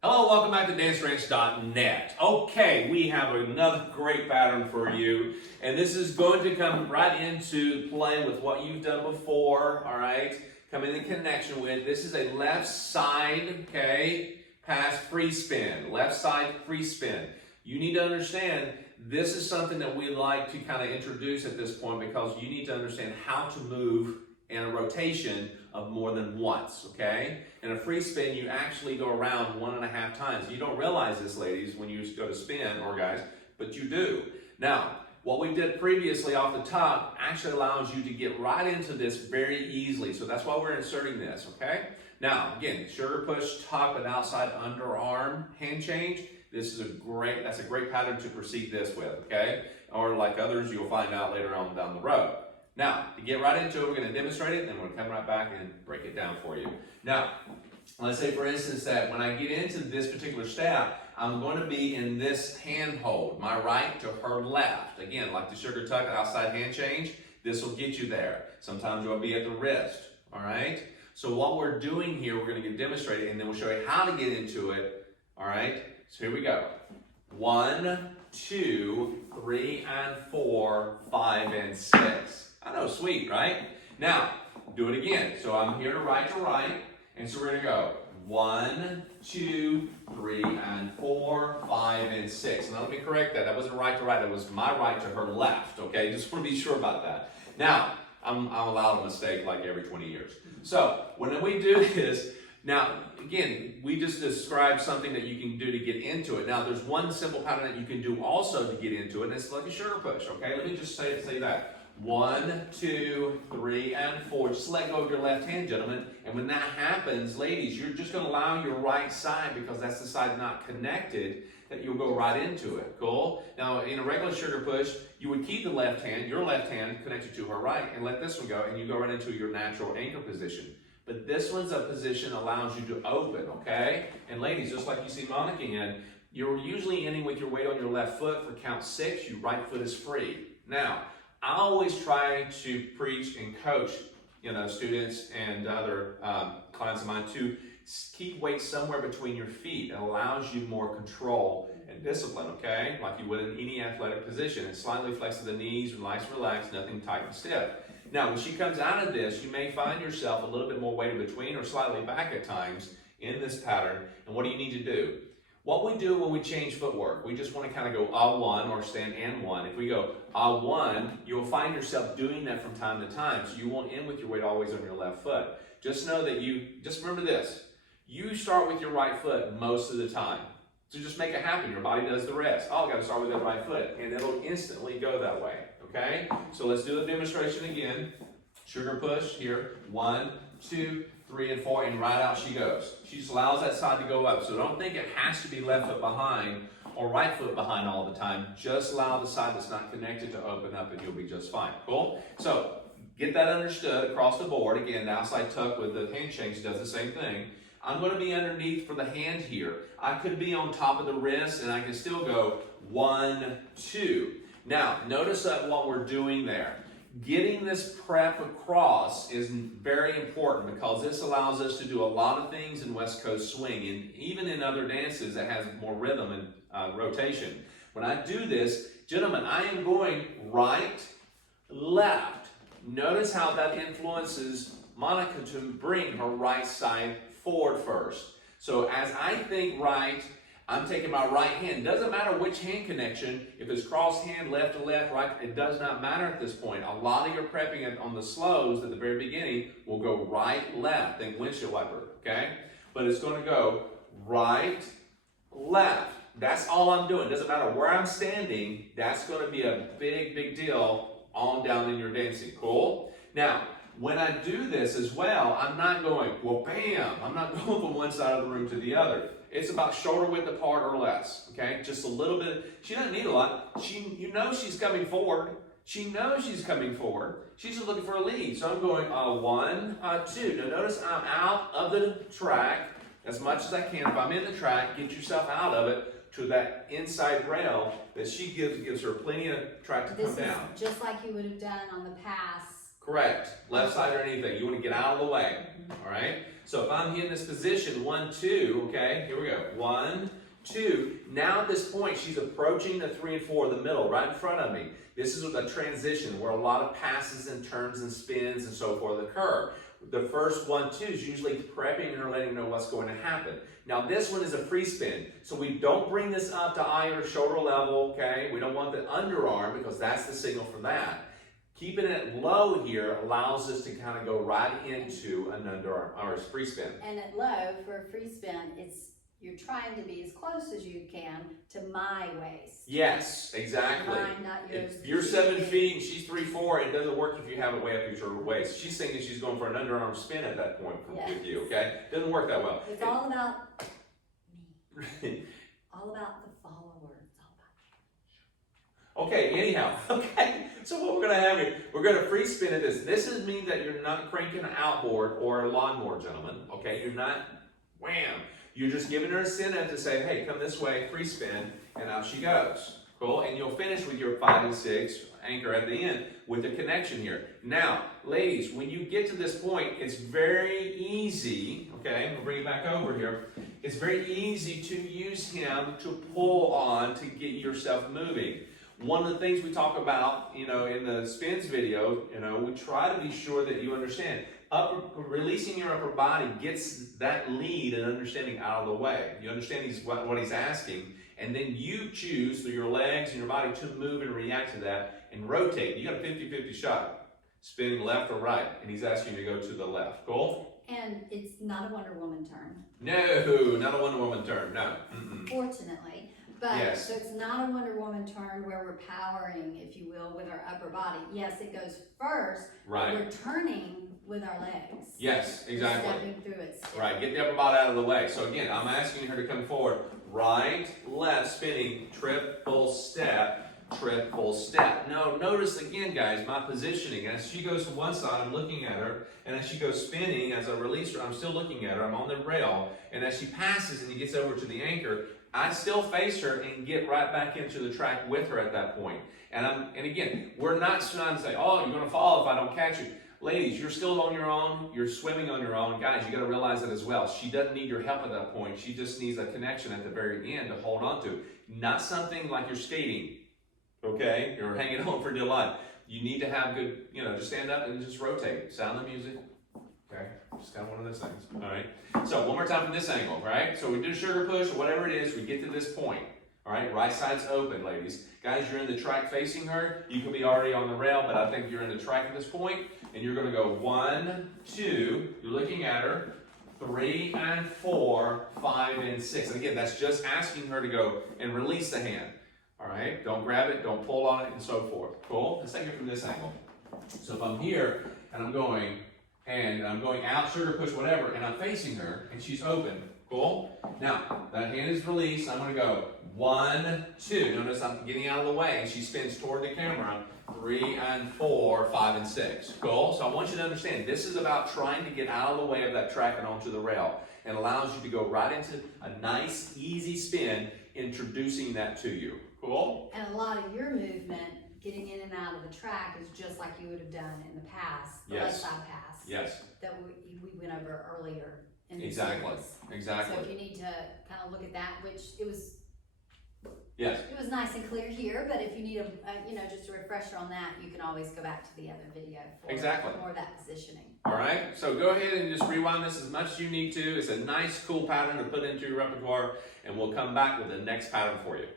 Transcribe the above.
Hello, welcome back to DanceRanch.net. Okay, we have another great pattern for you, and this is going to come right into play with what you've done before, all right? Come in connection with, this is a left side, okay, pass free spin, left side free spin. You need to understand, this is something that we like to kind of introduce at this point because you need to understand how to move in a rotation of more than once, okay? In a free spin, you actually go around 1.5 times. You don't realize this, ladies, when you go to spin, or guys, but you do. Now, what we did previously off the top actually allows you to get right into this very easily, so that's why we're inserting this, okay? Now, again, sugar push, tuck, and outside underarm hand change. That's a great pattern to proceed this with, okay? Or like others you'll find out later on down the road. Now, to get right into it, we're going to demonstrate it, and then we're going to come right back and break it down for you. Now, let's say, for instance, that when I get into this particular step, I'm going to be in this hand hold, my right to her left. Again, like the sugar tuck outside hand change, this will get you there. Sometimes you'll be at the wrist, all right? So what we're doing here, we're going to get demonstrated, and then we'll show you how to get into it, all right? So here we go. 1, 2, 3, and 4, 5, and 6. I know, sweet, right? Now, do it again. So I'm here to right, and so we're going to go 1, 2, 3, and 4, 5, and 6. Now let me correct that. That wasn't right to right. That was my right to her left, okay? Just want to be sure about that. Now, I'm allowed a mistake like every 20 years. So when we do this, now, again, we just described something that you can do to get into it. Now, there's one simple pattern that you can do also to get into it, and it's like a sugar push, okay? Let me just say that. 1, 2, 3, and 4. Just let go of your left hand, gentlemen. And when that happens, ladies, you're just going to allow your right side, because that's the side not connected, that you'll go right into it. Cool? Now, in a regular sugar push, you would keep the left hand, your left hand, connected to her right, and let this one go, and you go right into your natural anchor position. But this one's a position that allows you to open, okay? And ladies, just like you see Monica in, you're usually ending with your weight on your left foot for count 6. Your right foot is free. Now, I always try to preach and coach, students and other clients of mine to keep weight somewhere between your feet. It allows you more control and discipline, okay? Like you would in any athletic position. And slightly flex the knees, nice, relaxed, nothing tight and stiff. Now, when she comes out of this, you may find yourself a little bit more weighted between or slightly back at times in this pattern. And what do you need to do? What we do when we change footwork, we just want to kind of go A1 or stand and 1. If we go A1, you'll find yourself doing that from time to time. So you won't end with your weight always on your left foot. Just know that just remember this. You start with your right foot most of the time. So just make it happen. Your body does the rest. Oh, I got to start with that right foot. And it'll instantly go that way. Okay? So let's do the demonstration again. Sugar push here. 1, 2, 3, and 4, and right out she goes. She just allows that side to go up. So don't think it has to be left foot behind or right foot behind all the time. Just allow the side that's not connected to open up, and you'll be just fine. Cool? So get that understood across the board. Again, the outside tuck with the hand change does the same thing. I'm going to be underneath for the hand here. I could be on top of the wrist, and I can still go 1, 2. Now, notice that what we're doing there. Getting this prep across is very important because this allows us to do a lot of things in West Coast swing, and even in other dances that has more rhythm and rotation. When I do this, gentlemen, I am going right, left. Notice how that influences Monica to bring her right side forward first. So as I think right, I'm taking my right hand. Doesn't matter which hand connection. If it's cross hand, left to left, right, it does not matter at this point. A lot of your prepping on the slows at the very beginning will go right, left. Think windshield wiper, okay? But it's going to go right, left. That's all I'm doing. Doesn't matter where I'm standing. That's going to be a big, big deal on down in your dancing. Cool? Now, when I do this as well, I'm not going, well, bam. I'm not going from one side of the room to the other. It's about shoulder width apart or less, okay? Just a little bit. She doesn't need a lot. You know she's coming forward. She knows she's coming forward. She's just looking for a lead. So I'm going 1, 2. Now notice I'm out of the track as much as I can. If I'm in the track, get yourself out of it to that inside rail that she gives her plenty of track to come down. This is just like you would have done on the pass. Correct. Left side or anything. You want to get out of the way. All right? So if I'm in this position, 1, 2, okay, here we go. 1, 2. Now at this point, she's approaching the 3 and 4, the middle, right in front of me. This is a transition where a lot of passes and turns and spins and so forth occur. The first 1, 2 is usually prepping her, letting her know what's going to happen. Now this one is a free spin, so we don't bring this up to eye or shoulder level, okay? We don't want the underarm because that's the signal for that. Keeping it low here allows us to kind of go right into an underarm or a free spin. And at low, for a free spin, you're trying to be as close as you can to my waist. Yes, exactly. Mine, not yours. If you're 7 feet and she's 3, 4, it doesn't work if you have it way up your waist. She's thinking she's going for an underarm spin at that point with you, okay? Doesn't work that well. It's all about me. All about the follower. It's all about you. Okay, anyhow, okay. So what we're going to have here, we're going to free spin at this. This means that you're not cranking an outboard or a lawnmower, gentlemen, okay? You're not wham. You're just giving her a incentive to say, hey, come this way, free spin, and out she goes. Cool? And you'll finish with your 5 and 6 anchor at the end with a connection here. Now, ladies, when you get to this point, it's very easy, okay, we'll bring it back over here. It's very easy to use him to pull on to get yourself moving. One of the things we talk about, in the spins video, we try to be sure that you understand. Releasing your upper body gets that lead and understanding out of the way. You understand what he's asking, and then you choose through your legs and your body to move and react to that and rotate. You got a 50-50 shot, spinning left or right, and he's asking you to go to the left. Cool? And it's not a Wonder Woman turn. No, not a Wonder Woman turn. No. Fortunately. But yes. So it's not a Wonder Woman turn where we're powering, if you will, with our upper body. Yes, it goes first. Right. We're turning with our legs. Yes, exactly. We're stepping through it still. Right, get the upper body out of the way. So again, I'm asking her to come forward. Right, left, spinning, triple step, triple step. Now, notice again, guys, my positioning. As she goes to one side, I'm looking at her. And as she goes spinning, as I release her, I'm still looking at her. I'm on the rail. And as she passes and he gets over to the anchor, I still face her and get right back into the track with her at that point. And again, we're not trying to say, oh, you're going to fall if I don't catch you. Ladies, you're still on your own. You're swimming on your own. Guys, you got to realize that as well. She doesn't need your help at that point. She just needs a connection at the very end to hold on to. Not something like you're skating, okay? You're hanging on for dear life. You need to have good, just stand up and just rotate. Sound the music. Okay, just kind of one of those things. All right. So one more time from this angle, right? So we do a sugar push or whatever it is. We get to this point. All right. Right side's open, ladies. Guys, you're in the track facing her. You could be already on the rail, but I think you're in the track at this point, and you're going to go 1, 2. You're looking at her. 3 and 4, 5 and 6. And again, that's just asking her to go and release the hand. All right. Don't grab it. Don't pull on it, and so forth. Cool. Let's take it from this angle. So if I'm here and I'm going out, sugar push, whatever, and I'm facing her, and she's open. Cool? Now, that hand is released. I'm going to go 1, 2. Notice I'm getting out of the way, and she spins toward the camera. 3 and 4, 5 and 6. Cool? So I want you to understand, this is about trying to get out of the way of that track and onto the rail. And allows you to go right into a nice, easy spin, introducing that to you. Cool? And a lot of your movement, getting in and out of the track, is just like you would have done in the past, the left side pass. Yes. That we went over earlier in the Exactly. series. Exactly. So if you need to kind of look at that, which it was nice and clear here, but if you need just a refresher on that, you can always go back to the other video for more of that positioning. All right, so go ahead and just rewind this as much as you need to. It's a nice, cool pattern to put into your repertoire, and we'll come back with the next pattern for you.